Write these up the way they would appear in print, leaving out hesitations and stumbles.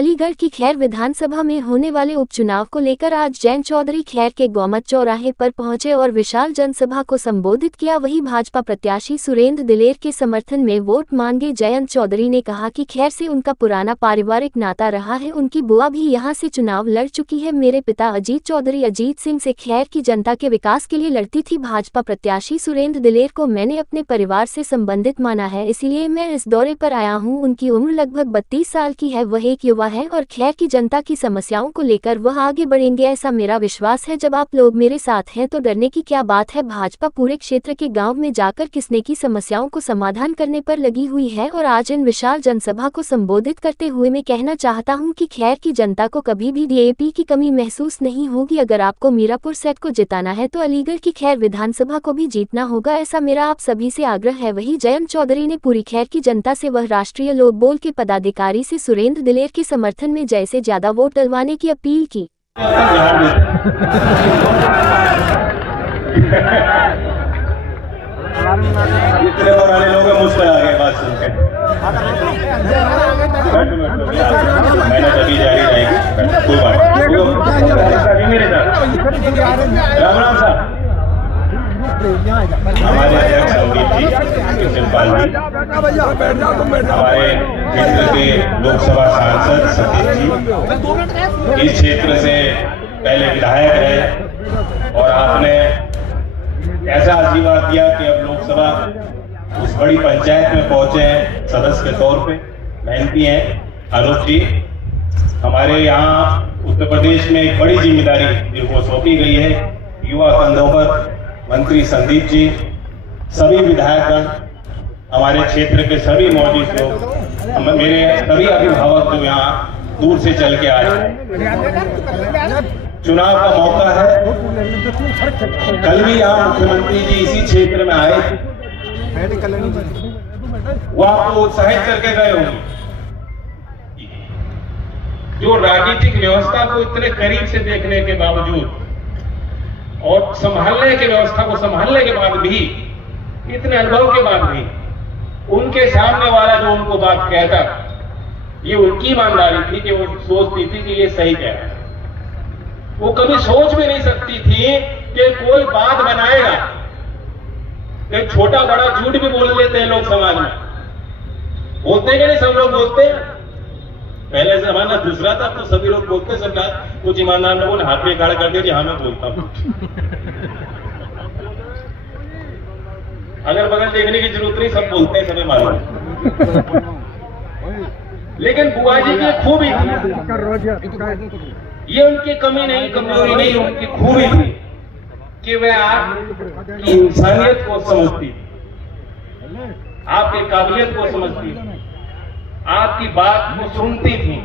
अलीगढ़ की खैर विधानसभा में होने वाले उपचुनाव को लेकर आज जयंत चौधरी खैर के गौमत चौराहे पर पहुंचे और विशाल जनसभा को संबोधित किया। वहीं भाजपा प्रत्याशी सुरेंद्र दिलेर के समर्थन में वोट मांगे। जयंत चौधरी ने कहा कि खैर से उनका पुराना पारिवारिक नाता रहा है, उनकी बुआ भी यहां से चुनाव लड़ चुकी है। मेरे पिता अजीत चौधरी अजीत सिंह से खैर की जनता के विकास के लिए लड़ती थी। भाजपा प्रत्याशी सुरेंद्र दिलेर को मैंने अपने परिवार से संबंधित माना है, इसलिए मैं इस दौरे पर आया हूँ। उनकी उम्र लगभग 32 साल की है, वह एक युवा है और खैर की जनता की समस्याओं को लेकर वह आगे बढ़ेंगे, ऐसा मेरा विश्वास है। जब आप लोग मेरे साथ हैं तो डरने की क्या बात है। भाजपा पूरे क्षेत्र के गांव में जाकर किसने की समस्याओं को समाधान करने पर लगी हुई है और आज इन विशाल जनसभा को संबोधित करते हुए मैं कहना चाहता हूं कि खैर की जनता को कभी भी डीएपी की कमी महसूस नहीं होगी। अगर आपको मीरापुर सेट को जिताना है तो अलीगढ़ की खैर विधानसभा को भी जीतना होगा, ऐसा मेरा आप सभी से आग्रह है। वही जयंत चौधरी ने पूरी खैर की जनता से वह राष्ट्रीय लोक बोल के पदाधिकारी से सुरेंद्र दिलेर के समर्थन में जैसे ज्यादा वोट डलवाने की अपील की। इतने पुराने लोग मुझसे आगे बात सुनते मैंने तभी जारी रहेगी कोई बात मेरे साथ राम राम साहब हमारे अध्यक्ष संदीप जी शिवपाल जी, हमारे क्षेत्र के लोकसभा सांसद सतीश जी, इस क्षेत्र से पहले विधायक रहे और आपने ऐसा आशीर्वाद दिया कि अब लोकसभा उस बड़ी पंचायत में पहुंचे हैं सदस्य के तौर पे। मेहनती हैं अनूप जी, हमारे यहाँ उत्तर प्रदेश में एक बड़ी जिम्मेदारी जिनको सौंपी गई है, युवा कंधों पर मंत्री संदीप जी, सभी विधायकगण, हमारे क्षेत्र के सभी मौजूद लोग, मेरे सभी अभिभावक जो यहाँ दूर से चल के आए हैं। चुनाव का मौका है, कल भी यहाँ मुख्यमंत्री जी इसी क्षेत्र में आए, वो आपको उत्साहित करके गए होंगे। जो राजनीतिक व्यवस्था को इतने करीब से देखने के बावजूद और संभालने की व्यवस्था को संभालने के बाद भी, इतने अनुभव के बाद भी, उनके सामने वाला जो उनको बात कहता, ये उनकी ईमानदारी थी कि वो सोचती थी कि ये सही कह रहा है। वो कभी सोच भी नहीं सकती थी कि कोई बात बनाएगा। एक छोटा बड़ा झूठ भी बोल लेते हैं लोग समाज में, बोलते कि नहीं, सब लोग बोलते हैं। पहले जमाना दूसरा था तो सभी लोग बोलते, सरकार कुछ ईमानदार लोगों ने हाथ में खड़ा कर दिया कि हाँ मैं बोलता हूं। अगर बगल देखने की जरूरत नहीं, सब बोलते हैं, सभी मालूम है। लेकिन बुआ जी की खूबी थी, ये उनकी कमी नहीं, कमजोरी नहीं, उनकी खूबी थी कि वे आपकी इंसानियत को समझती, आपकी काबिलियत को समझती, आपकी बात को सुनती थी।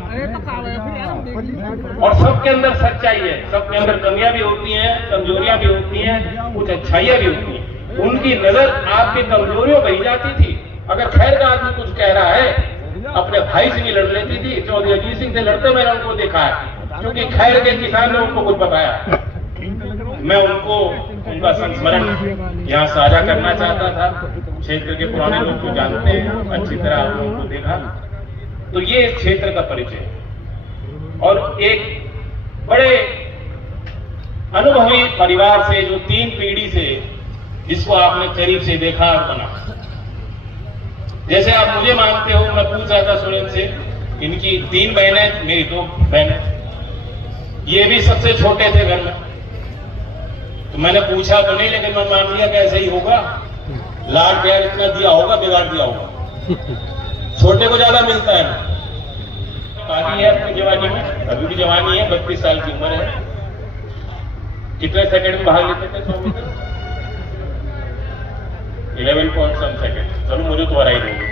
और सबके अंदर सच्चाई है, सबके अंदर कमियां भी होती हैं, कमजोरियां भी होती हैं, कुछ अच्छाइयां भी होती हैं। उनकी नजर आपकी कमजोरियों पर ही जाती थी। अगर खैर का आदमी कुछ कह रहा है, अपने भाई से भी लड़ लेती थी। चौधरी अजीत सिंह से लड़ते मैंने उनको देखा है, क्योंकि खैर के किसान ने उनको कुछ बताया। मैं उनको उनका संस्मरण यहाँ साझा करना चाहता था। क्षेत्र के पुराने लोग को जानते हैं अच्छी तरह, उनको देखा तो ये इस क्षेत्र का परिचय और एक बड़े अनुभवी परिवार से, जो 3 पीढ़ी से, जिसको आपने करीब से देखा और बना। जैसे आप मुझे मानते हो, मैं पूछ रहा था सुरेंद्र से, इनकी 3 बहनें, मेरी 2 बहनें, ये भी सबसे छोटे थे घर में, तो मैंने पूछा तो नहीं, लेकिन मैं मान लिया कि ऐसा ही होगा। लाड प्यार इतना दिया होगा, बिगाड़ दिया होगा, छोटे को ज्यादा मिलता है। बाकी है अपनी जवानी में, अभी भी जवानी है, 32 साल की उम्र है। कितने सेकंड में भाग लेते थे 100 मीटर? 11 सेकंड। चलो मुझे तो हराई देंगे।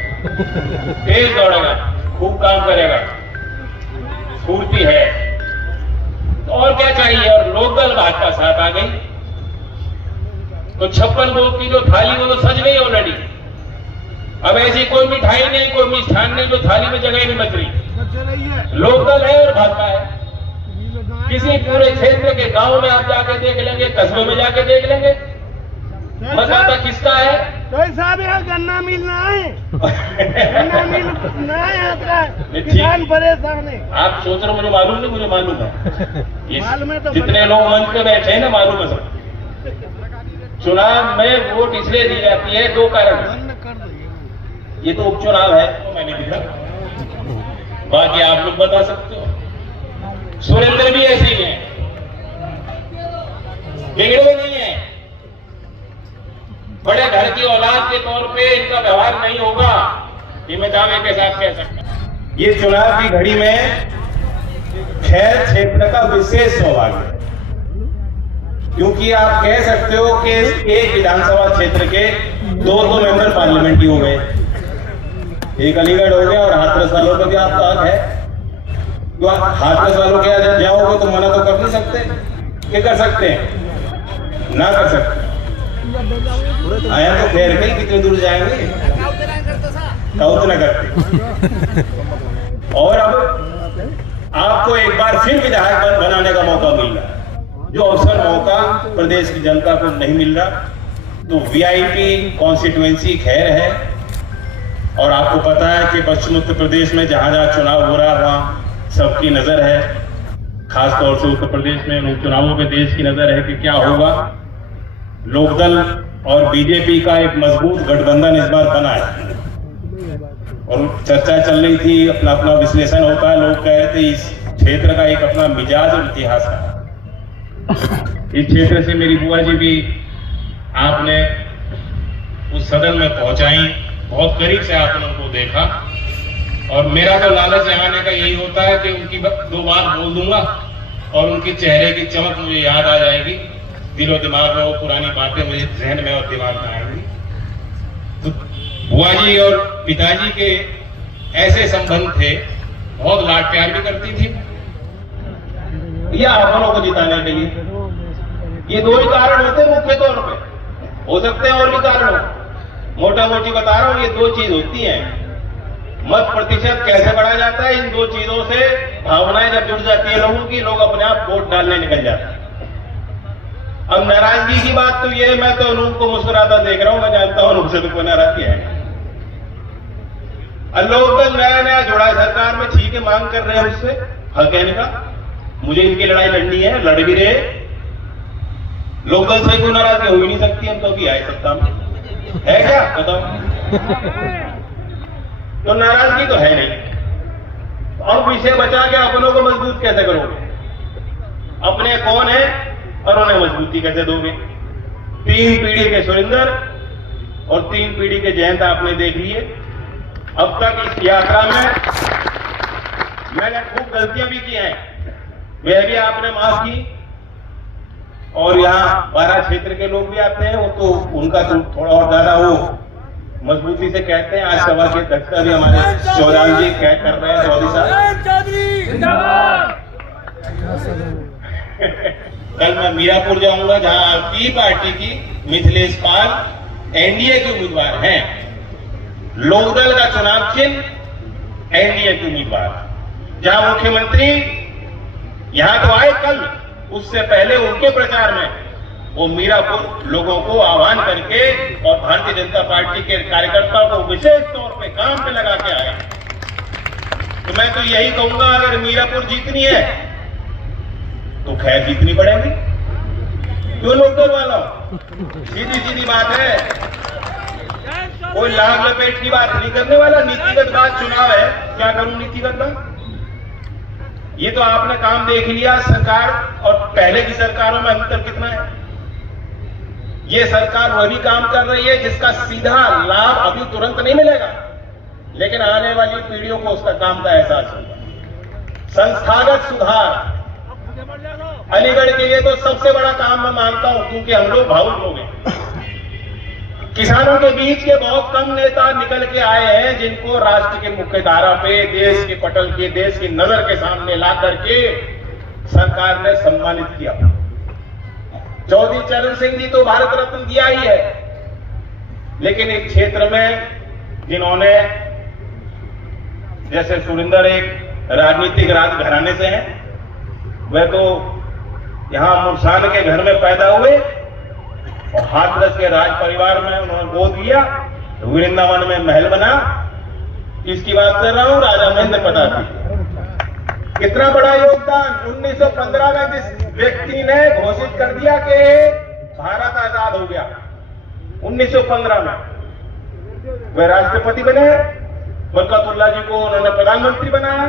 तेज दौड़ेगा, खूब काम करेगा, स्फूर्ति है, तो और क्या चाहिए। और लोकदल भाजपा साथ आ गई तो 56 लोग की जो थाली वो तो सज गई ऑलरेडी। अब ऐसी कोई मिठाई नहीं, कोई मिष्ठान नहीं जो थाली में जगह नहीं बच रही। लोकदल है और भाजपा है। किसी पूरे क्षेत्र के गांव में आप जाके देख लेंगे, कस्बों में जाके देख लेंगे, मत आता किसका है, तो साहब यहाँ गन्ना मिल ना है, गन्ना मिल ना है आपका, किसान परेशान है। आप सोच रहे हो मुझे मालूम नहीं, मुझे मालूम है। मालूम है तो जितने लोग मंच पे बैठे हैं ना, मालूम है सब। चुनाव में वोट इसलिए दी जाती है, दो कारण। ये तो उपचुनाव है, तो मैंने दिखा, बाकी आप लोग बता सकते हो। सुरेंद्र भी ऐसे ही है, बिगड़े नहीं है। बड़े घर की औलाद के तौर पे इनका व्यवहार नहीं होगा, ये मैं दावे के साथ कह सकता। ये चुनाव की घड़ी में खैर क्षेत्र का विशेष सौभाग्य है, क्योंकि आप कह सकते हो कि एक विधानसभा क्षेत्र के दो मेंबर पार्लियामेंट ही हो गए, एक अलीगढ़ हो गया और हाथरस वालों का भी आपका हक है। तो हाथरस वालों के यहाँ जाओगे तो मना तो कर नहीं सकते, क्या कर सकते हैं? ना कर सकते। आया तो खैर कहीं कितने दूर जाएंगे, काउत ना करते। और अब आपको एक बार फिर विधायक बनाने का मौका मिल रहा है, जो अवसर मौका प्रदेश की जनता को नहीं मिल रहा। तो वीआईपी कॉन्स्टिट्यूएंसी खैर है, और आपको पता है कि पश्चिम उत्तर प्रदेश में जहां जहां चुनाव हो रहा है वहां सबकी नजर है, खासतौर से उत्तर प्रदेश में उपचुनावों पे देश की नजर है कि क्या होगा। लोकदल और बीजेपी का एक मजबूत गठबंधन इस बार बना है, और चर्चा चल रही थी, अपना अपना विश्लेषण होता है। लोग कह रहे थे इस क्षेत्र का एक अपना मिजाज और इतिहास है। इस क्षेत्र से मेरी बुआ जी भी आपने उस सदन में पहुंचाई, बहुत करीब से आपने उनको देखा, और मेरा तो लालच आने का यही होता है कि उनकी दो बात बोल दूंगा और उनके चेहरे की चमक मुझे याद आ जाएगी, दिलो दिमाग में वो पुरानी बातें मुझे जहन में और दिमाग में आएंगी। तो बुआ जी और पिताजी के ऐसे संबंध थे, बहुत लाड प्यार भी करती थी, या आपनों को जिताने के लिए। ये दो ही कारण होते मुख्य तौर पे, हो सकते हैं और भी कारण हो, मोटा मोटी बता रहा हूं, ये दो चीज होती हैं। मत प्रतिशत कैसे बढ़ा जाता है, इन दो चीजों से भावनाएं जब जुड़ जाती है लोगों की, लोग अपने आप वोट डालने निकल जाते हैं। अब नाराजगी की बात तो ये, मैं तो अनूप को मुस्कुराता देख रहा हूं, मैं जानता हूं अनूप से तो कोई नाराजगी है। लोकदल नया नया जुड़ा है सरकार में, ठीक है, मांग कर रहे हैं उससे हक कहने का, मुझे इनकी लड़ाई लड़नी है, लड़ भी रहे। लोकदल से कोई नाराजगी हो ही नहीं सकती, हम तो अभी आए सत्ता में, है क्या बताओ? तो नाराजगी तो है नहीं। अब विषय बचा के अपनों को मजबूत कैसे करोगे? अपने कौन है और उन्हें मजबूती कैसे दोगे? 3 पीढ़ी के सुरेंद्र और 3 पीढ़ी के जयंत आपने देख लिए। अब तक इस यात्रा में मैंने खूब गलतियां भी की हैं, वह भी आपने माफ की। और यहाँ 12 क्षेत्र के लोग भी आते हैं, वो तो उनका तो थोड़ा और ज्यादा वो मजबूती से कहते हैं। आज सभा की अध्यक्षता भी हमारे चौधरी जी कर रहे हैं, चौधरी साहब। कल मैं मीरापुर जाऊंगा, जहां आपकी पार्टी की मिथिलेश पाल एनडीए के उम्मीदवार हैं। लोकदल का चुनाव चिन्ह एनडीए के उम्मीदवार, जहां मुख्यमंत्री यहां तो आए कल, उससे पहले उनके प्रचार में वो मीरापुर लोगों को आह्वान करके और भारतीय जनता पार्टी के कार्यकर्ताओं को विशेष तौर पे काम पे लगा के आया। तो मैं तो यही कहूंगा, अगर मीरापुर जीतनी है तो खैर जीतनी पड़ेगी, क्यों लोकदल वाला? सीधी सीधी बात है, कोई लाभ लपेट की बात नहीं करने वाला। नीतिगत बात, चुनाव है, क्या करूं नीतिगत बात? ये तो आपने काम देख लिया सरकार और पहले की सरकारों में अंतर कितना है। ये सरकार वही काम कर रही है जिसका सीधा लाभ अभी तुरंत नहीं मिलेगा, लेकिन आने वाली पीढ़ियों को उसका काम का एहसास होगा। संस्थागत सुधार अलीगढ़ के लिए तो सबसे बड़ा काम मैं मानता हूं, क्योंकि हम लोग भावुक लोग हैं। किसानों के बीच के बहुत कम नेता निकल के आए हैं जिनको राष्ट्र के मुख्य धारा पे, देश के पटल के, देश की नजर के सामने ला करके सरकार ने सम्मानित किया। चौधरी चरण सिंह जी तो भारत रत्न दिया ही है, लेकिन एक क्षेत्र में जिन्होंने, जैसे सुरेंद्र एक राजनीतिक घराने से हैं, वह तो यहां मुरसान के घर में पैदा हुए और हाथरस के राज परिवार में उन्होंने गोद लिया, वृंदावन में महल बना। इसकी बात कर रहा हूं, राजा महेंद्र प्रताप जी। कितना बड़ा योगदान। 1915 में जिस व्यक्ति ने घोषित कर दिया कि भारत आजाद हो गया, 1915 में वे राष्ट्रपति बने, बरकतुल्लाह जी को उन्होंने प्रधानमंत्री बनाया।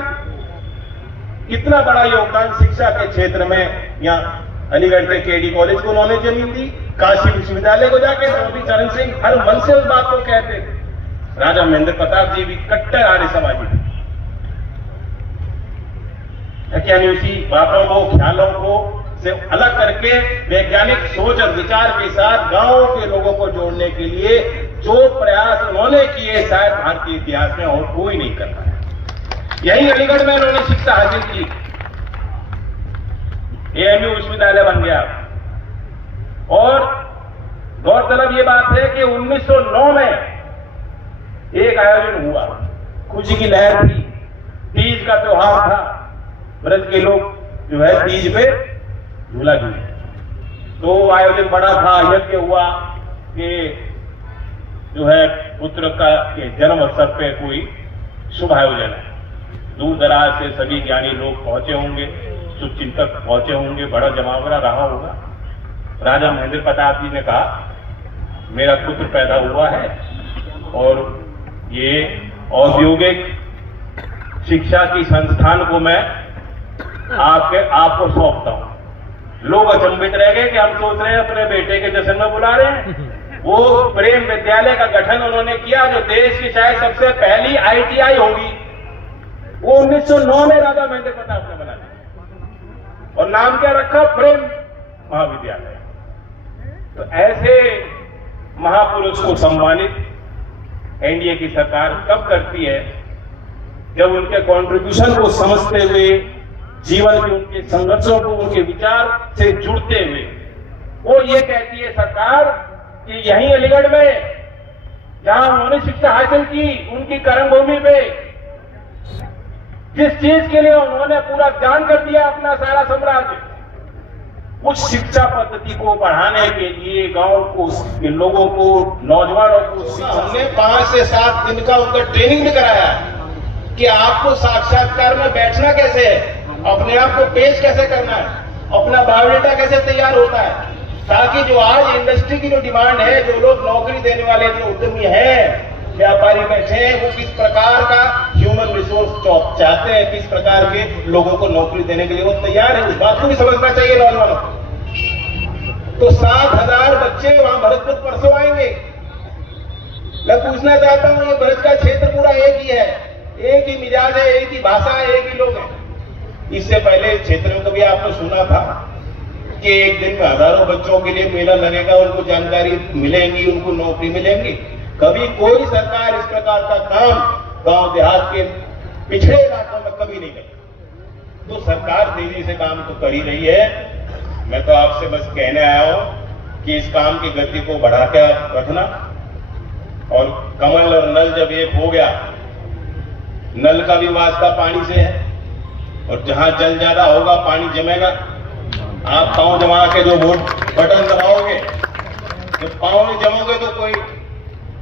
कितना बड़ा योगदान शिक्षा के क्षेत्र में। यहाँ अलीगढ़ के केडी कॉलेज को उन्होंने जमीन दी, काशी विश्वविद्यालय को जाके मोदी चरण सिंह हर मन से उस बात को कहते थे। राजा महेंद्र प्रताप जी भी कट्टर आर्य समाजी थे, यानी उसी बातों को, ख्यालों को से अलग करके वैज्ञानिक सोच और विचार के साथ गांवों के लोगों को जोड़ने के लिए जो प्रयास उन्होंने किए, शायद भारतीय इतिहास में और कोई नहीं कर पाया। यही अलीगढ़ में उन्होंने शिक्षा हासिल की, एएमयू विश्वविद्यालय बन गया। और गौरतलब ये बात है कि 1909 में एक आयोजन हुआ, खुशी की लहर थी, तीज का त्योहार था, ब्रज के लोग जो है तीज पे झूला झूले। तो आयोजन बड़ा था, यज्ञ हुआ कि जो है पुत्र का के जन्म अवसर पे कोई शुभ आयोजन है। दूर दराज से सभी ज्ञानी लोग पहुंचे होंगे, शुभचिंतक पहुंचे होंगे, बड़ा जमावड़ा रहा होगा। राजा महेंद्र प्रताप जी ने कहा, मेरा पुत्र पैदा हुआ है और ये औद्योगिक शिक्षा की संस्थान को मैं आपको सौंपता हूं। लोग अचंभित रह गए कि हम सोच रहे हैं अपने बेटे के जश्न में बुला रहे हैं। वो प्रेम विद्यालय का गठन उन्होंने किया, जो देश की शायद सबसे पहली ITI होगी, वो 1909 में राजा महेंद्र प्रताप ने बना दिया। और नाम क्या रखा? प्रेम महाविद्यालय। तो ऐसे महापुरुष को सम्मानित एनडीए की सरकार कब करती है? जब उनके कंट्रीब्यूशन को समझते हुए, जीवन के उनके संघर्षों को उनके विचार से जुड़ते हुए वो ये कहती है सरकार कि यहीं अलीगढ़ में जहां उन्होंने शिक्षा हासिल की, उनकी कर्मभूमि पे जिस चीज के लिए उन्होंने पूरा दान कर दिया अपना सारा साम्राज्य, उस शिक्षा पद्धति को बढ़ाने के लिए गांव को, लोगों को, नौजवानों को हमने 5 से 7 दिन का उनका ट्रेनिंग भी कराया कि आपको साक्षात्कार में बैठना कैसे है, अपने आप को पेश कैसे करना है, अपना बायोडाटा कैसे तैयार होता है, ताकि जो आज इंडस्ट्री की जो डिमांड है, जो लोग नौकरी देने वाले जो उद्यमी हैं, व्यापारी बैठे हैं, वो किस प्रकार का ह्यूमन रिसोर्स चाहते हैं, किस प्रकार के लोगों को नौकरी देने के लिए वो तैयार है, उस बात को भी समझना चाहिए नौजवानों को। तो 7,000 बच्चे वहां भरतपुर परसों आएंगे। मैं पूछना चाहता हूं, ये ब्रज का क्षेत्र पूरा एक ही है, एक ही मिजाज है, एक ही भाषा है, एक ही लोग हैं। इससे पहले इस क्षेत्र में कभी आपने सुना था कि एक दिन में हजारों बच्चों के लिए मेला लगेगा, उनको जानकारी मिलेंगी, उनको नौकरी मिलेंगी? कभी कोई सरकार इस प्रकार का काम गांव देहात के पिछड़े इलाकों में कभी नहीं करी। तो सरकार तेजी से काम तो कर ही रही है। मैं तो आपसे बस कहने आया हूं कि इस काम की गति को बढ़ा के रखना। और कमल और नल जब एक हो गया, नल का भी वास्ता पानी से है, और जहां जल ज्यादा होगा पानी जमेगा। आप पांव जमा के जो वोट बटन दबाओगे, जब पांव में जमोगे तो कोई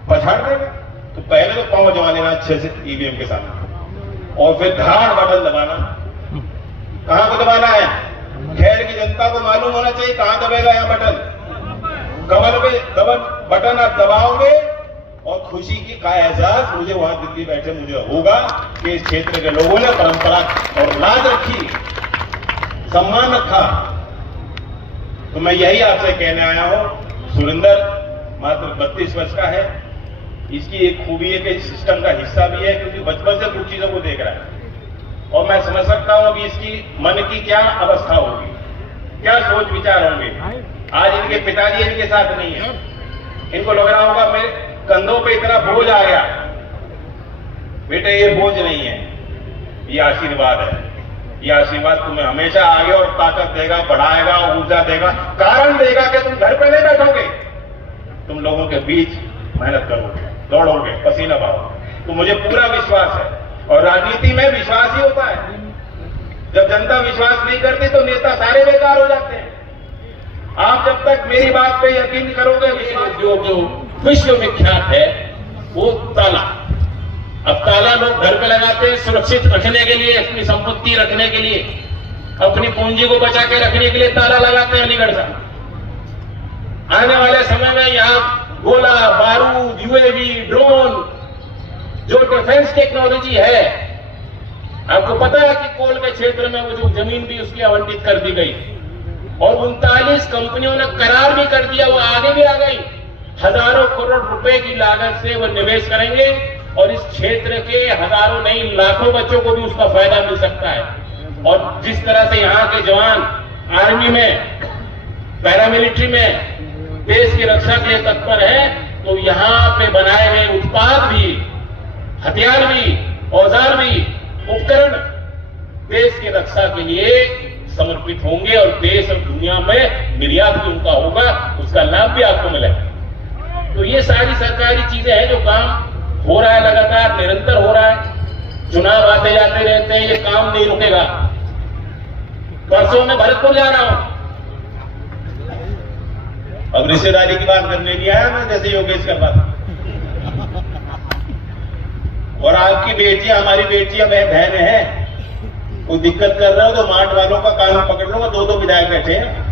पछाड़ देगा। तो पहले तो पांव जमा लेना अच्छे से ईवीएम के सामने, और फिर धाड़ बटन दबाना। कहां को दबाना है? खैर की जनता को मालूम होना चाहिए कहां दबेगा यह बटन। कमल पे बटन आप दबाओगे और खुशी की का एहसास मुझे वहां दिल्ली बैठे मुझे होगा कि इस क्षेत्र के लोगों ने परंपरा और लाज रखी, सम्मान रखा। तो मैं यही आपसे कहने आया हूं। सुरेंद्र मात्र 32 वर्ष का है। इसकी एक खूबी है कि सिस्टम का हिस्सा भी है, क्योंकि बचपन से कुछ चीजों को देख रहा है। और मैं समझ सकता हूं अभी इसकी मन की क्या अवस्था होगी, क्या सोच विचार होंगे। आज इनके पिताजी इनके साथ नहीं है, इनको लग रहा होगा मेरे कंधों पे इतना बोझ आ गया। बेटे ये बोझ नहीं है, ये आशीर्वाद है। ये आशीर्वाद तुम्हें हमेशा आगे और ताकत देगा, बढ़ाएगा, ऊर्जा देगा, कारण देगा कि तुम घर पे नहीं बैठोगे, तुम लोगों के बीच मेहनत करोगे, दौड़ोगे, पसीना बहाओगे। तो मुझे पूरा विश्वास है। और राजनीति में विश्वास ही होता है। जब जनता विश्वास नहीं करती तो नेता सारे बेकार हो जाते हैं। आप जब तक मेरी बात पे यकीन करोगे, जो विश्व विख्यात है वो ताला। अब ताला लोग घर पे लगाते हैं सुरक्षित रखने के लिए, अपनी संपत्ति रखने के लिए, अपनी पूंजी को बचा के रखने के लिए ताला लगाते हैं अलीगढ़ का। आने वाले समय में यहाँ गोला बारूद, यूएवी, ड्रोन, जो डिफेंस टेक्नोलॉजी है, आपको पता है कि कोल के क्षेत्र में वो जो जमीन भी उसकी आवंटित कर दी गई और 39 कंपनियों ने करार भी कर दिया, वो आगे भी आ गई। हजारों करोड़ रुपए की लागत से वो निवेश करेंगे और इस क्षेत्र के हजारों नहीं लाखों बच्चों को भी उसका फायदा मिल सकता है। और जिस तरह से यहाँ के जवान आर्मी में, पैरामिलिट्री में देश की रक्षा के लिए तत्पर है, तो यहाँ पे बनाए गए उत्पाद भी, हथियार भी, औजार भी, उपकरण देश की रक्षा के लिए समर्पित होंगे और देश और दुनिया में निर्यात भी उनका होगा, उसका लाभ भी आपको मिलेगा। तो ये सारी सरकारी चीजें हैं जो काम हो रहा है, लगातार निरंतर हो रहा है। चुनाव आते जाते रहते हैं, ये काम नहीं रुकेगा। परसों मैं भरतपुर जा रहा हूं। अब रिश्तेदारी की बात करने नहीं आया मैं, जैसे योगेश कर रहा था। और आपकी बेटियां, हमारी बेटियां बहनें हैं, कोई दिक्कत कर रहे हो तो मार्ट वालों का कान पकड़ लूंगा। दो विधायक बैठे हैं।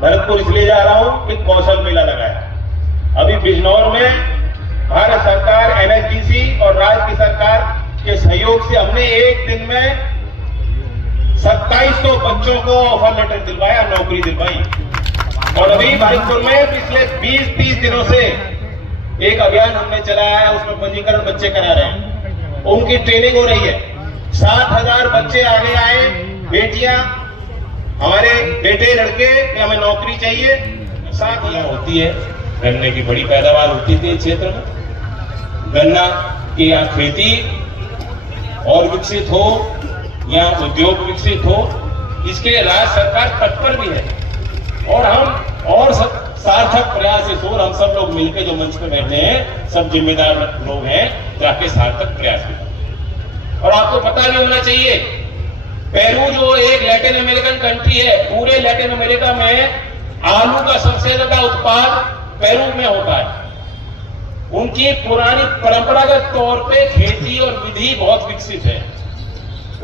भरतपुर इसलिए जा रहा हूं कि कौशल मेला लगा है। अभी बिजनौर में भारत सरकार, एनएचपीसी और राज्य की सरकार के सहयोग से हमने एक दिन में 2700 बच्चों को ऑफर लेटर दिलवाया, नौकरी दिलवाई। और अभी भरतपुर में पिछले 20-30 दिनों से एक अभियान हमने चलाया है, उसमें पंजीकरण बच्चे करा रहे हैं, उनकी ट्रेनिंग हो रही है। 7000 बच्चे आगे आए, बेटियां, हमारे बेटे लड़के, हमें नौकरी चाहिए। साथ यहाँ होती है, गन्ने की बड़ी पैदावार होती थी इस क्षेत्र में। गन्ना की यहाँ खेती और विकसित हो, यहाँ उद्योग विकसित हो, इसके राज्य सरकार तत्पर भी है। और हम और सब सार्थक प्रयास इस और हम सब लोग मिलकर जो मंच पे बैठे हैं, सब जिम्मेदार लोग हैं, जाके सार्थक प्रयास करें। और आपको पता भी होना चाहिए, पेरू जो एक लैटिन अमेरिकन कंट्री है, पूरे लैटिन अमेरिका में आलू का सबसे ज्यादा उत्पाद पेरू में होता है। उनकी पुरानी परंपरागत तौर पे खेती और विधि बहुत विकसित है,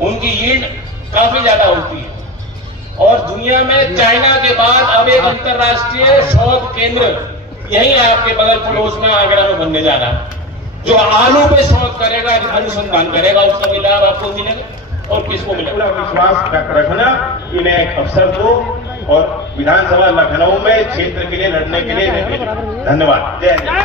उनकी यील्ड काफी ज्यादा होती है। और दुनिया में चाइना के बाद अब एक अंतर्राष्ट्रीय शोध केंद्र यही आपके बगल पड़ोस में आगरा में बनने जा रहा है, जो आलू पे शोध करेगा, अनुसंधान करेगा, उसका भी लाभ आपको मिलेगा और किसको मिलेगा। विश्वास रखना इन्हें अवसर को और विधानसभा लखनऊ में क्षेत्र के लिए लड़ने के लिए धन्यवाद। जय हिंद।